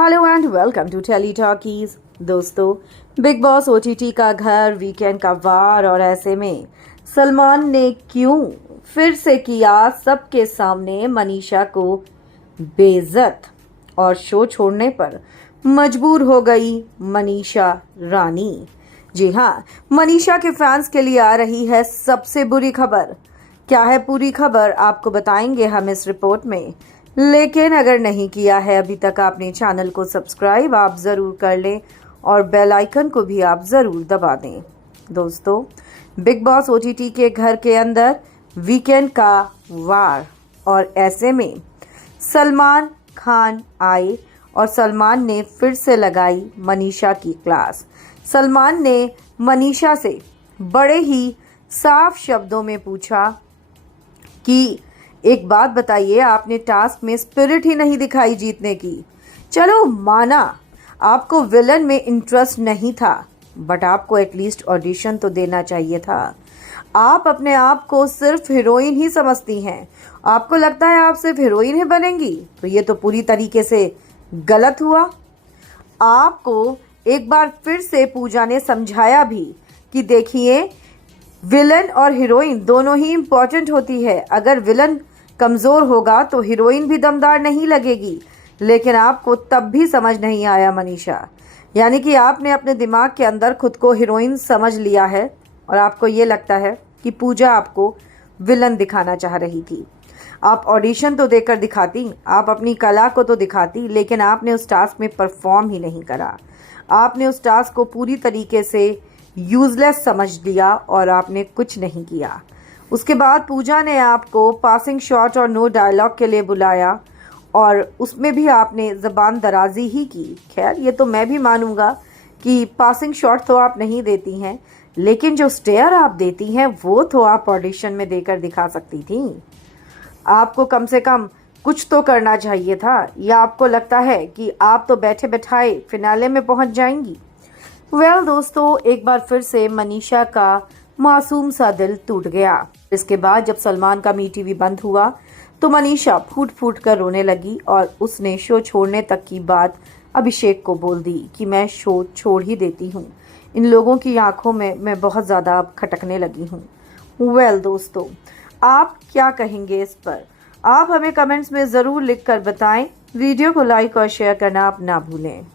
Hello and welcome to Telly Talkies. दोस्तों, Bigg Boss OTT का घर, वीकेंड का वार, और ऐसे में सलमान ने क्यों फिर से किया सबके सामने मनीषा को बेइज्जत और शो छोड़ने पर मजबूर हो गई मनीषा रानी। जी हाँ, मनीषा के फैंस के लिए आ रही है सबसे बुरी खबर। क्या है पूरी खबर, आपको बताएंगे हम इस रिपोर्ट में। लेकिन अगर नहीं किया है अभी तक आपने चैनल को सब्सक्राइब, आप ज़रूर कर लें और बेल आइकन को भी आप ज़रूर दबा दें। दोस्तों, बिग बॉस ओटीटी के घर के अंदर वीकेंड का वार, और ऐसे में सलमान खान आए और सलमान ने फिर से लगाई मनीषा की क्लास। सलमान ने मनीषा से बड़े ही साफ शब्दों में पूछा कि एक बात बताइए, आपने टास्क में स्पिरिट ही नहीं दिखाई जीतने की। चलो माना आपको विलन में इंटरेस्ट नहीं था, बट आपको एटलीस्ट ऑडिशन तो देना चाहिए था। आप अपने आप को सिर्फ हीरोइन ही समझती हैं। आपको लगता है आप सिर्फ हीरोइन ही बनेंगी, तो ये तो पूरी तरीके से गलत हुआ। आपको एक बार फिर से पूजा ने समझाया भी कि देखिए, विलन और हीरोइन दोनों ही इम्पोर्टेंट होती है। अगर विलन कमज़ोर होगा तो हीरोइन भी दमदार नहीं लगेगी। लेकिन आपको तब भी समझ नहीं आया मनीषा, यानी कि आपने अपने दिमाग के अंदर खुद को हीरोइन समझ लिया है और आपको ये लगता है कि पूजा आपको विलन दिखाना चाह रही थी। आप ऑडिशन तो देकर दिखाती, आप अपनी कला को तो दिखाती, लेकिन आपने उस टास्क में परफॉर्म ही नहीं करा। आपने उस टास्क को पूरी तरीके से यूजलेस समझ लिया और आपने कुछ नहीं किया। उसके बाद पूजा ने आपको पासिंग शॉट और नो डायलॉग के लिए बुलाया और उसमें भी आपने ज़बान दराजी ही की। खैर, ये तो मैं भी मानूंगा कि पासिंग शॉट तो आप नहीं देती हैं, लेकिन जो स्टेयर आप देती हैं वो तो आप ऑडिशन में देकर दिखा सकती थी। आपको कम से कम कुछ तो करना चाहिए था। या आपको लगता है कि आप तो बैठे बैठाए फिनाले में पहुंच जाएंगी? दोस्तों, एक बार फिर से मनीषा का मासूम सा दिल टूट गया। इसके बाद जब सलमान का मी टीवी बंद हुआ तो मनीषा फूट फूट कर रोने लगी और उसने शो छोड़ने तक की बात अभिषेक को बोल दी कि मैं शो छोड़ ही देती हूँ। इन लोगों की आंखों में मैं बहुत ज़्यादा अब खटकने लगी हूँ। दोस्तों, आप क्या कहेंगे इस पर? आप हमें कमेंट्स में ज़रूर लिख कर बताएं। वीडियो को लाइक और शेयर करना आप ना भूलें।